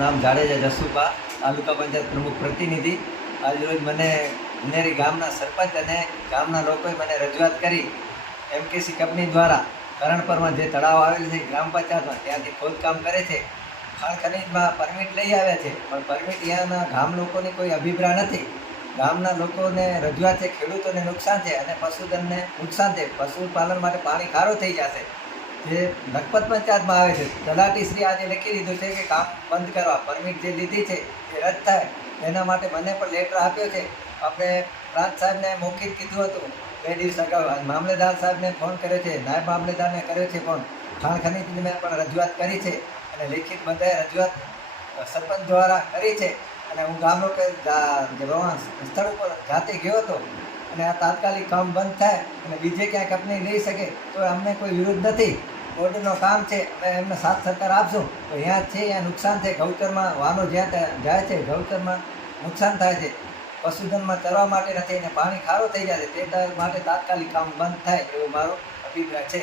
નામ જાડેજા જસુભા, તાલુકા પંચાયત પ્રમુખ પ્રતિનિધિ. આજરોજ મને ઉનેરી ગામના સરપંચ અને ગામના લોકોએ મને રજૂઆત કરી એમકેસી કંપની દ્વારા કરણપરમાં જે તળાવ આવેલું છે ગ્રામ પંચાયતમાં, ત્યાંથી ખોદકામ કરે છે. ખાણ ખનીજમાં પરમિટ લઈ આવ્યા છે, પણ પરમિટ અહીંયાના ગામ લોકોની કોઈ અભિપ્રાય નથી. ગામના લોકોને રજૂઆત છે, ખેડૂતોને નુકસાન છે અને પશુધનને નુકસાન છે. પશુપાલન માટે પાણી ખારું થઈ જશે. જે લખપત પંચાયતમાં આવે છે, તલાટીશ્રી આજે લખી દીધું છે કે કામ બંધ કરવા, પરમિટ જે લીધી છે એ રદ થાય. એના માટે મને પણ લેટર આપ્યો છે. આપણે પ્રાંત સાહેબને મૌખિક કીધું હતું 2 દિવસ અગાઉ. મામલેદાર સાહેબને ફોન કર્યો છે, નાયબ મામલેદારને કર્યો છે ફોન. ખાણ ખનીજની મેં પણ રજૂઆત કરી છે અને લેખિત બધાએ રજૂઆત સરપંચ દ્વારા કરી છે. અને હું ગામ લોકો સ્થળ ઉપર જાતે ગયો હતો અને આ તાત્કાલિક કામ બંધ થાય અને બીજે ક્યાંય કંપની લઈ શકે તો અમને કોઈ વિરોધ નથી. રોડનું કામ છે, અમે એમને સાથ સરકાર આપશું. તો અહીંયા છે, અહીંયા નુકસાન છે. ગૌચરમાં વાહનો જ્યાં જાય છે, ગૌચરમાં નુકસાન થાય છે. પશુધનમાં ચરવા માટે નથી અને પાણી ખારું થઈ જાય છે. તે માટે તાત્કાલિક કામ બંધ થાય એવો મારો અભિપ્રાય છે.